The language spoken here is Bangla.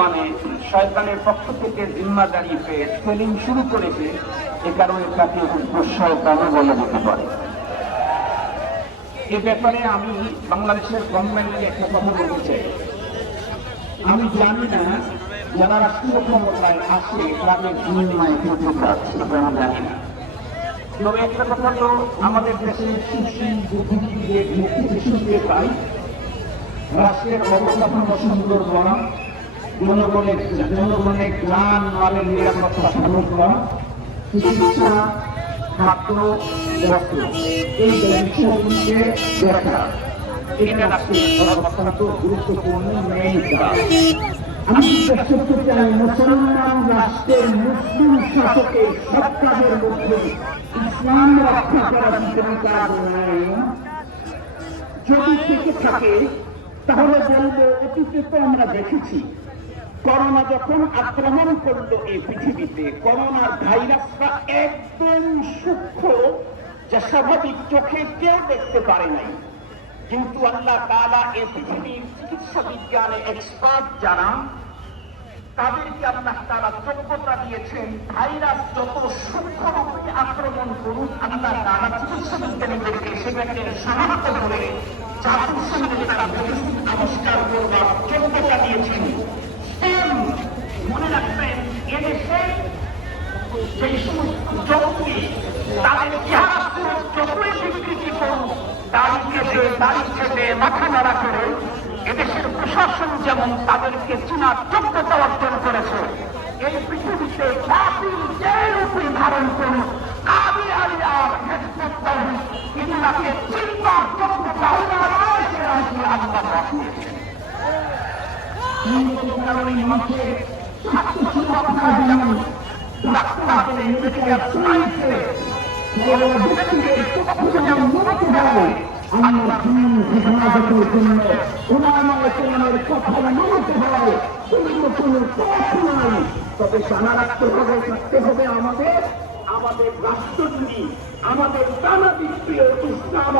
মানে শয়তানের পক্ষ থেকে জিম্মাদারি পেয়ে সেলিং শুরু করেছে, এ কারণে তাকে শয়তানও বলা যেতে পারে। এ ব্যাপারে আমি বাংলাদেশের গভর্নমেন্টকে একটা কথা বলতে চাই। আমি জানি না যারা রাষ্ট্রীয় ক্ষমতায় আসে তাদের বিনিময়ে করতে পারছে, আমি জানি না। তবে একটা কথা তো আমাদের দেশের সুশীল বুদ্ধিজীবীদের মুক্তি শুনতে পাই, রাষ্ট্রের অবকাঠামো সুন্দর করা, জনগণের জ্ঞান মালের নিরাপত্তা সাধন করা, চিকিৎসা, খাদ্য, বস্ত্র, এই বিষয়গুলিকে দেখা, এটা রাষ্ট্রের অত্যন্ত গুরুত্বপূর্ণ মেইন কাজ। আমি জিজ্ঞেস করতে চাই, মুসলমান রাষ্ট্রের মুসলিম শাসকের সব কাজের মধ্যে ইসলাম রক্ষা করার কোনো কাজ নাই? যদি থেকে থাকে তাহলে বলবো, অতীতে তো আমরা দেখেছি করোনা যখন আক্রমণ করলো এই পৃথিবীতে, করোনার ভাইরাসটা একদম সূক্ষ্ম, যা স্বাভাবিক চোখে কেউ দেখতে পারে নাই, কিন্তু আল্লাহ তাআলা এই পৃথিবীর চিকিৎসা বিজ্ঞানে এক্সপার্ট যারা, তাদেরকে আল্লাহ তাআলা যোগ্যতা দিয়েছেন ভাইরাস যত সূক্ষ্ম রূপে আক্রমণ করুক, আল্লাহ তাআলা চিকিৎসা বিজ্ঞানীদেরকে সেটাকে শনাক্ত করে জাতির সঙ্গে তারা আবিষ্কার করবার যোগ্যতা দিয়েছেন। মনে রাখবেন, এদেশে যে সমস্ত জগৎকে তাদের চেহারা যতই বিকৃতি করুক, দাড়ি ছেড়ে মাথা নাড়া করে এদেশের প্রশাসন যেমন তাদেরকে চেনার যোগ্যতা অর্জন করেছে, এই পৃথিবীতে বাতিল যে রূপে ধারণ করুক, কাদির আর হেজবুত তাওহীদ ইল্লাহকে চিনবার যোগ্যতা আল্লাহ রাখেন। কারণে মানুষের স্বাস্থ্য সুরক্ষার জন্য ডাক্তারদের মেডিকেল সায়েন্সে আমরা দিন হেফাজতের জন্য উলামায়ে কেরামের কথা মানতে হয়, কোনো পথ নাই। তবে জানা রাখতে হবে, থাকতে হবে আমাদের রাষ্ট্রজুড়ি, আমাদের জানা দিক ইসলাম